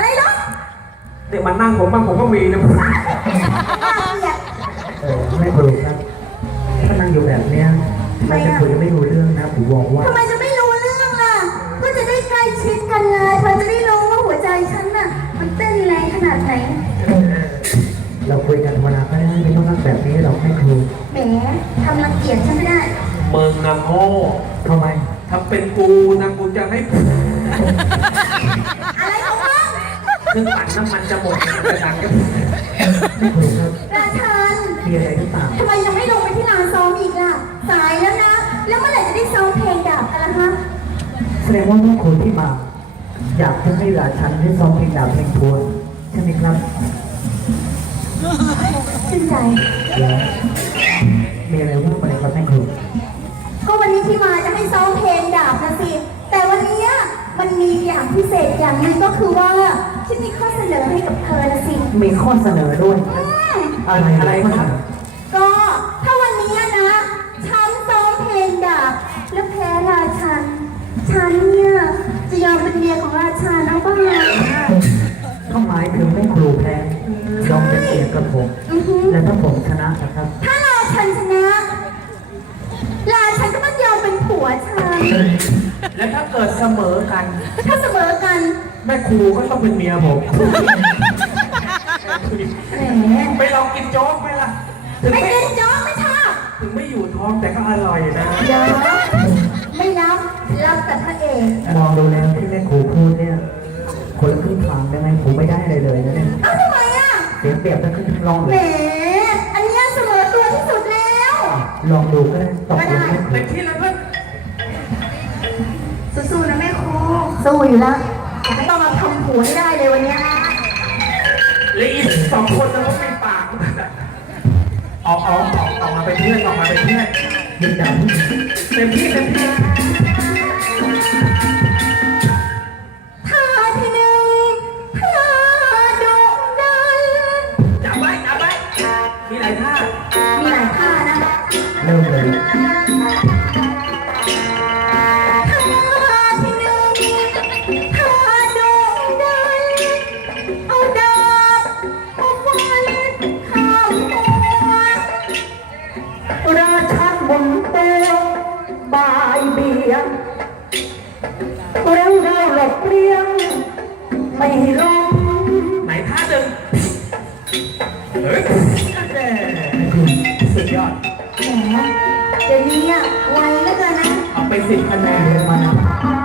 อะไรเนาะเดี๋ยวมันนั่งผมบ้างผมก็มีนะน่าเกลียดเออแม่ครูครับถ้านั่งอยู่แบบเนี้ยมันจะคุยไม่รู้เรื่องนะผมบอกว่า ทำไมจะไม่รู้เรื่องล่ะ ก็จะได้ใกล้ชิดกันไงเธอจะได้รู้ว่าหัวใจฉันน่ะ มันเต้นแรงขนาดไหน เราคุยกันธรรมดาก็ได้ไม่ต้องนั่งแบบนี้หรอกแม่ครูแหมทำรังเกียจฉันไม่ได้มึงนะโง่ทำไมถ้าเป็นกูนะกูจะให้ เครื่องปั่นน้ำมันจะหมดมันจะดังก็แม่ครูครับราชันมีอะไรหรือเปล่าทำไมยังไม่ลงไปที่ลานซ้อมอีกล่ะ สายแล้วนะ แล้วเมื่อไหร่จะได้ซ้อมเพลงดาบกันล่ะฮะแสดงว่าแม่ครูที่มา อยากจะให้ราชันได้ซ้อมเพลงดาบเพลงทวนใช่ไหมครับชื่นใจแล้วมีอะไรว่าไปครับแม่ครูก็วันนี้ที่มาจะให้ซ้อมเพลงดาบนะสิ แต่วันนี้มันมีอย่างพิเศษอย่างหนึงก็คือว่า ฉันมีข้อเสนอให้กับเธอนะสิ มีข้อเสนอด้วยอืมอะไรอะไรข้อเสนอก็ถ้าวันนี้นะ ฉันซ้อมเพลงดาบแล้วแพ้ราชัน ฉันเนี่ยจะยอมเป็นเมียของราชันเอาบ้างถ้าหมายถึงแม่ครูแพ้ยอมเป็นเกียรติกับผม อือฮึและถ้าผมชนะนะครับ ถ้าราชันชนะ ราชันก็ต้องยอมเป็นผัวฉัน แล้วถ้าเกิดเสมอกัน ถ้าเสมอกัน แม่ครูก็ต้องเป็นเมียผมแหมไปลองกินโจ๊กไหมล่ะ ถึงไม่ไม่กินจ้อไม่ชอบถึงไม่อยู่ท้องแต่ก็อร่อยนะ เดี๋ยวไม่รับรับแต่พระเอกมองดูแล้วที่แม่ครูพูดเนี่ย คนละครึ่งทางได้ไหมผมไม่ได้อะไรเลยนะเนี่ยเอ้าทำไมอะเสียเปรียบทั้งครึ่งทั้งรองแหเลมยอันเนี้ยเสมอตัวที่สุดแล้ว ลองดูก็ได้ตกลงแม่ครูเต็มที่แล้วเพื่อนสู้ๆนะแม่ครูสู้อยู่แล้วต้อง มาทำผัวให้ได้เลยวันเนี้ยและอีกสองคนนั้นก็เป็นปากออกออกออกออกมาเป็นเพื่อนออกมาเป็นเพื่อนยิงดาวเต็มที่เต็มที่ท่ เฮ้ยแม่สุดยอดแหมเดี๋ยวนี้อะไวเหลือเกินนะ เอาไปสิบคะแนนเดี๋ยวมาท่า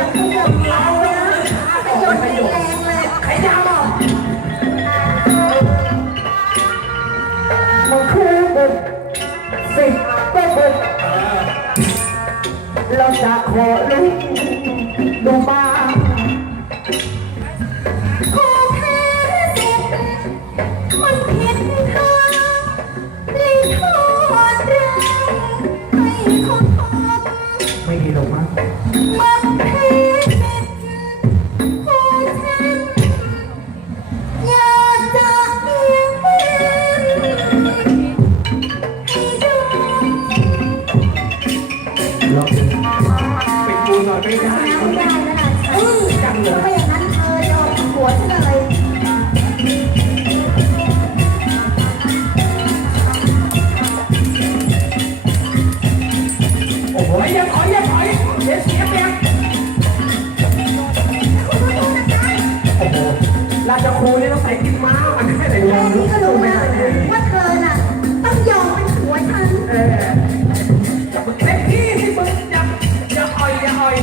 เรานะขยับแรงเลยใครยาวอะมันคือบุกสิบกบุกเราจะขอลุกดูบ้า อ้โหยังถอยยังถอยเสียเสียเสียโอ้โหราชครูนี่ต้องใส่กินม้ามันไม่ได้แค่ยอมนี้ก็รู้แล้วได้แน่ว่าเธอน่ะต้องยอมเป็นผัวฉันเออมึงเต็มที่สิมึงอย่าอย่าอ่อยอย่าอ่อย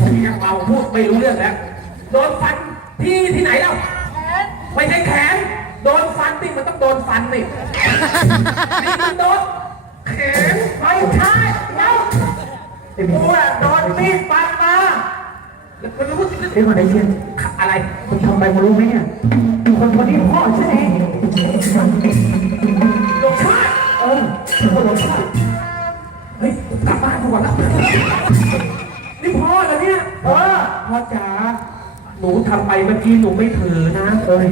ผมยังเมาพูดไม่รู้เรื่องแล้วโดนฟันที่ที่ไหนแล้วแขนไม่ใช่แขน โดนฟันนี่มันต้องโดนฟันนี่นี่มันโดนแขนไม่ใช่แล้วกูอะโดนมีดฟันมาแล้วมันรู้สึกเดี๋ยวก่อนไอ้เชี่ยอะไรคุณทำอะไรมารู้ไหมเนี่ยคนคนนี้พ่อใช่ไหมหลวงชาติเออคนหลวงพ่อเฮ้ยกลับบ้านก่อนแล้วนี่พ่อ เออพ่อจ๋าหนูทำไปเมื่อกี้หนูไม่ถือนะเอ้ย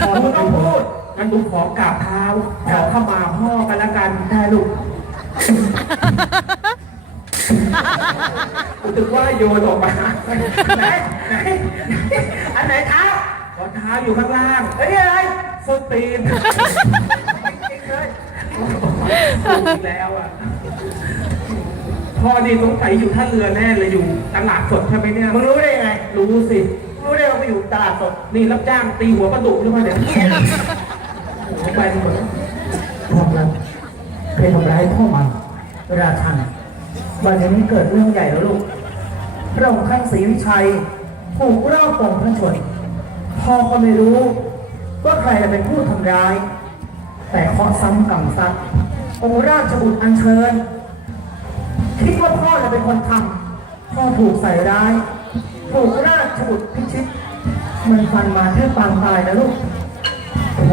ขอไม่ต้องพูดงั้นหนูขอกราบเท้าขอเข้ามาพ่อกันละกันได้ลูกกูถึงว่าโยนออกมาไหนไหนอันไหนเท้าขอเท้าอยู่ข้างล่างเอ้ยอะไรส้นตีนเลยอีกแล้วอะ พ่อนี่สงสัยอยู่ท่าเรือแน่เลยอยู่ตลาดสดใช่ไหมเนี่ยมึงรู้ได้ยังไง รู้สิรู้ได้ว่าไปอยู่ตลาดสดนี่รับจ้างตีหัวปลาดุกหรือเปล่าเนี่ยโอ้โหไปหมดแล้วพ่อครับเคยทำร้ายพ่อมาราชันวันนี้เกิดเรื่องใหญ่แล้วลูกพระองค์ท่านศรีวิชัยถูกรอบปองพระชนพ่อก็ไม่รู้ว่าใครจะเป็นผู้ทำร้าย แต่เคราะห์ซ้ำกรรมซัดองค์ราชบุตรอัญเชิญ คิดว่าพ่อจะเป็นคนทำพ่อถูกใส่ร้าย ถูกราชบุตพิชิต มันฟันมาแทบปางตายนะลูกโอ้โห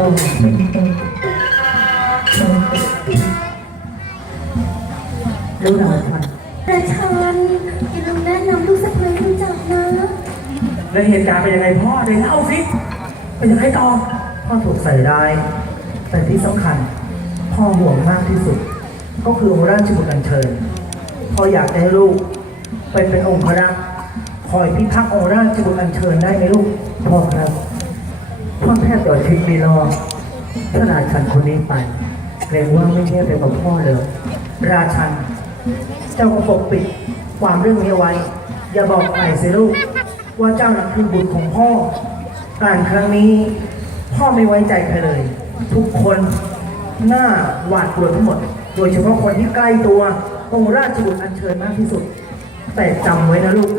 รู้นะมันประชันอย่าลืมแนะนำลูกสะใภ้รู้จักนะแล้วเหตุการณ์เป็นยังไงพ่อเดี๋ยเล่าสิ เป็นยังไงต่อ พ่อถูกใส่ร้าย แต่ที่สำคัญ พ่อห่วงมากที่สุด ก็คือองค์ราชบุตรอัญเชิญ พ่ออยากให้ลูกไปเป็นองค์พระคอยพิทักษ์องค์ราชบุตรอัญเชิญได้ไหมลูกพ่อครับพ่อแทบจะเอาชีวิตไม่รอดถ้าราชันคนนี้ไปเกรงว่าไม่ใช่เป็นของพ่อเลยราชัน เจ้าก็ปกปิดความเรื่องนี้ไว้ อย่าบอกใครสิลูก ว่าเจ้านั้นคือบุตรของพ่อการครั้งนี้ พ่อไม่ไว้ใจใครเลย ทุกคนหน้าหวาดกลัวทั้งหมด โดยเฉพาะคนที่ใกล้ตัว องค์ราชบุตรอัญเชิญมากที่สุด แต่จำไว้นะลูก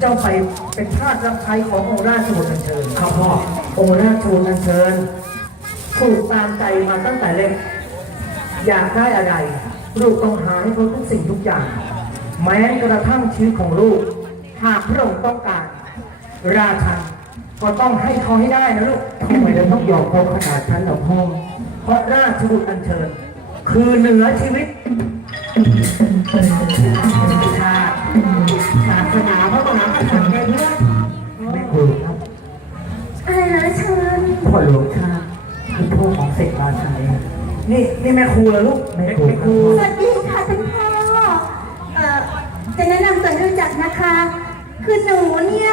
เจ้าไปเป็นทาสรับใช้ขององค์ราชบุตรอัญเชิญครับพ่อองค์ราชบุตรอัญเชิญถูกตามใจมาตั้งแต่เล็ก อยากได้อะไร ลูกต้องหาให้เขาทุกสิ่งทุกอย่าง แม้กระทั่งชีวิตของลูก หากพระองค์ต้องการ ราชันก็ต้องให้เขาให้ได้นะลูกทำไมเราต้องยอมเขาขนาดนั้นล่ะพ่อเพราะราชบุตรอัญเชิญ คือเหนือชีวิต ศาสนาพระมหากษัตริย์ไงเพื่อนไม่คุยครับอะไรนะประชันพ่อหลวงชาติคือพ่อของเสกราชัยนี่นี่แม่ครูเหรอลูกแม่ครูครูสวัสดีค่ะท่านพ่อเอ่อจะแนะนำตัวรู้จักนะคะ คือหนูเนี่ย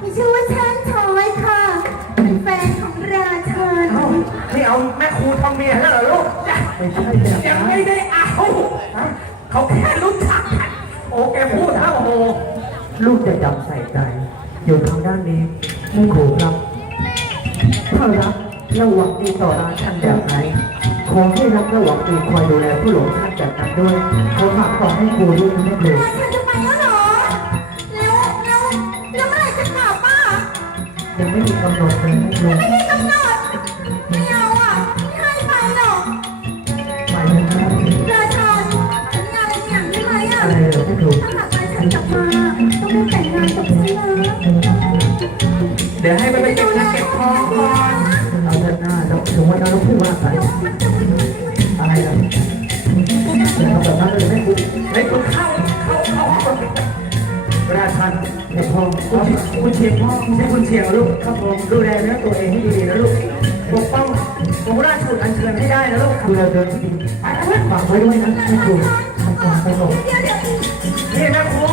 มีชื่อว่าเช้างช้อยค่ะเป็นแฟนของราชันเอ้านี่เอาแม่ครูทำเมียแล้วเหรอลูกไม่ใช่แบบยังไม่ได้เอา เขาแค่รู้จักกันโอ้แกพูดนะโอ้โหลูกจะจำใส่ใจอยู่ทางด้านนี้แม่ครูครับถ้ารักและหวังดีต่อราชันแบบไหนขอให้รักและหวังดีคอยดูแลผู้หลวงท่านแบบนั้นด้วยขอฝากบอกให้ครูด้วยนะแม่ครูราชันจะไปแล้วเหรอแล้วแล้วแล้วเมื่อไหร่จะกลับอะยังไม่มีกำหนดเลยแม่ครูไม่มีกำหนด เดี๋ยวให้มันไปเก็บเงินเก็บทองก่อนเอาเถอะหน้าเราถึงวันนั้นเราพูดว่ากันอะไรล่ะทำแบบนั้นเลยแม่ครูเฮ้ยคุณเข้าเข้าเข้าห้องราชันเนี่ยพ่อคุณคุณเชียงพ่อไม่ใช่คุณเชียงลูกครับผมดูแลเนื้อตัวเองให้ดีๆนะลูกปกป้ององค์ราชบุตรอัญเชิญให้ได้นะลูกดูแลตัวเองให้ดีฝากไว้ด้วยนะแม่ครูทำการไปหลบเดี๋ยวเดี๋ยวนี่แม่ครู